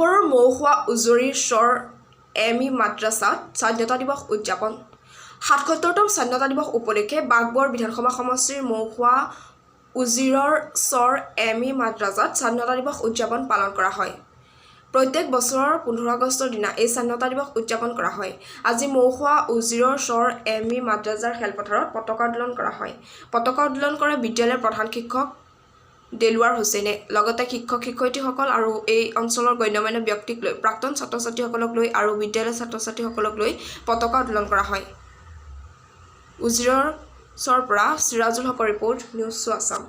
বাঘবৰৰ মৌখোৱা উজৰিৰ স্বৰ এমি মাদ্ৰাছাত স্বাধীনতা দিৱস উদযাপন ৭৭তম স্বাধীনতা দিৱস উপলক্ষে বাঘবৰ বিধানসভা সমষ্টিৰ মৌখোৱা উজিৰৰ স্বৰ এমি মাদ্ৰাছাত স্বাধীনতা দিৱস উদযাপন পালন কৰা হয়। প্ৰত্যেক বছৰৰ ১৫ আগষ্টৰ দিনা এই স্বাধীনতা দিৱস উদযাপন কৰা হয়। আজি মৌখোৱা উজিৰৰ স্বৰ এমি মাদ্ৰাছাৰ খেলপথাৰত পতাকা উত্তোলন কৰা হয়। পতাকা উত্তোলন কৰে বিদ্যালয়ৰ প্ৰধান শিক্ষক দেলৱাৰ হুছেইনে। লগতে শিক্ষক শিক্ষয়িত্ৰীসকল আৰু এই অঞ্চলৰ গণ্যমান্য ব্যক্তিক লৈ প্ৰাক্তন ছাত্ৰ ছাত্ৰীসকলক লৈ আৰু বিদ্যালয়ৰ ছাত্ৰ ছাত্ৰীসকলক লৈ পতাকা উত্তোলন কৰা হয়। উজিৰৰ পৰা চিৰাজুল হকৰ ৰিপৰ্ট, নিউজ 2 আছাম।